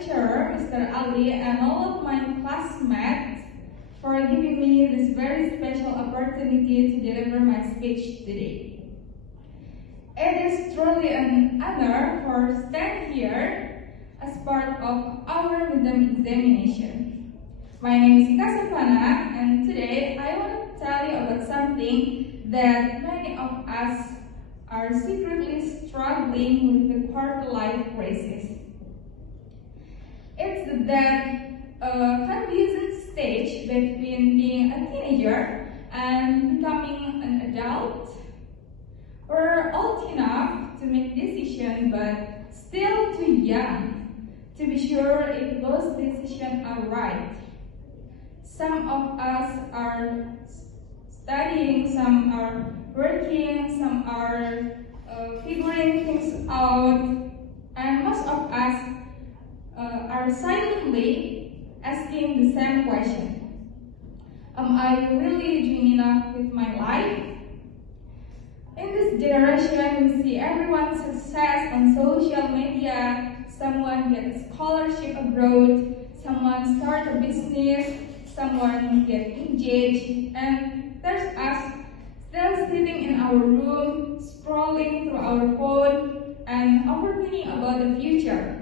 lecturer, Mr. Ali, and all of my classmates for giving me this very special opportunity to deliver my speech today. It is truly an honor for stand here as part of our midterm examination. My name is Ika Savana, and today I want to tell you about something that many of us are secretly struggling with the quarter-life crisis. It's that confusing stage between being a teenager and becoming an adult. We're old enough to make decisions, but still too young to be sure if those decisions are right. Some of us are studying, some are working, some are figuring things out, and most of us are silently asking the same question. Am I really doing enough with my life? In this generation, we see everyone's success on social media. Someone gets a scholarship abroad, someone starts a business, someone gets engaged, and there's us still sitting in our room, scrolling through our phone, and overthinking about the future.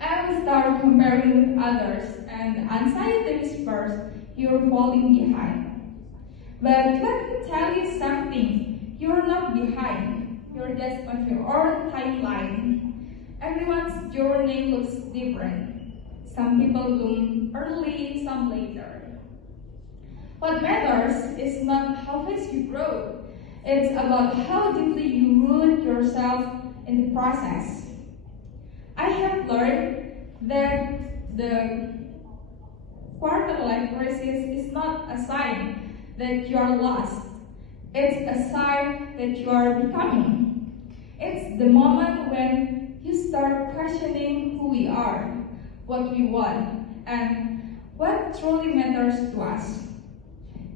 And we start comparing with others, and anxiety whispers, you're falling behind. But let me tell you something, you're not behind, you're just on your own timeline. Everyone's journey looks different. Some people bloom early, some later. What matters is not how fast you grow, it's about how deeply you root yourself in the process. I have learned that the quarter-life crisis is not a sign that you are lost. It's a sign that you are becoming. It's the moment when you start questioning who we are, what we want, and what truly matters to us.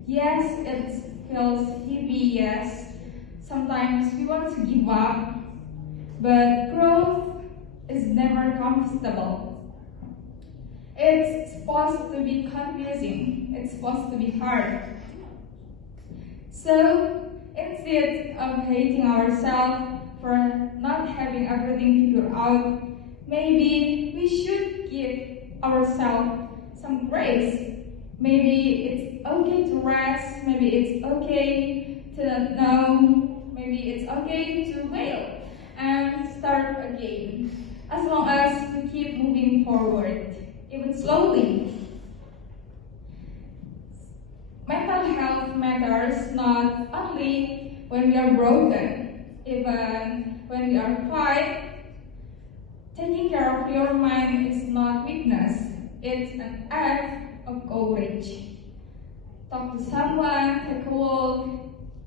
Yes, it feels heavy, yes. Sometimes we want to give up, but growth is never comfortable. It's supposed to be confusing. It's supposed to be hard. So, instead of hating ourselves for not having everything figured out, maybe we should give ourselves some grace. Maybe it's okay to rest, maybe it's okay to not know, maybe it's okay to fail and start again. As long as we keep moving forward, even slowly. Mental health matters not only when we are broken, even when we are quiet. Taking care of your mind is not weakness, it's an act of courage. Talk to someone, take a walk,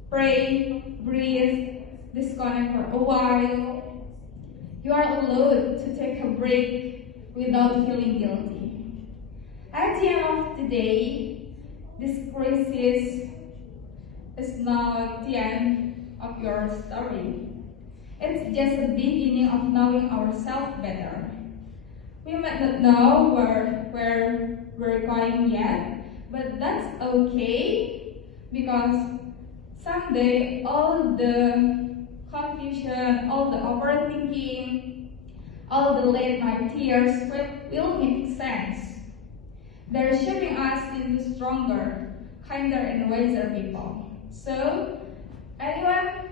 pray, breathe, disconnect for a while. You are allowed to take a break without feeling guilty. At the end of the day, this crisis is not the end of your story. It's just the beginning of knowing ourselves better. We might not know where we're going yet, but that's okay because someday all the confusion, all the overthinking, all the late night tears will make sense. They're shaping us into stronger, kinder, and wiser people. So, anyone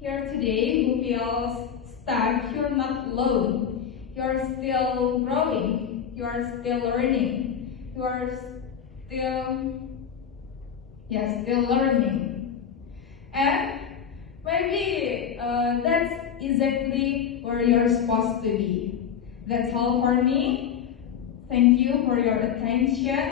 here today who feels stuck, you're not alone. You're still growing. You are still learning. You are still learning. And maybe that's exactly where you're supposed to be. That's all for me. Thank you for your attention.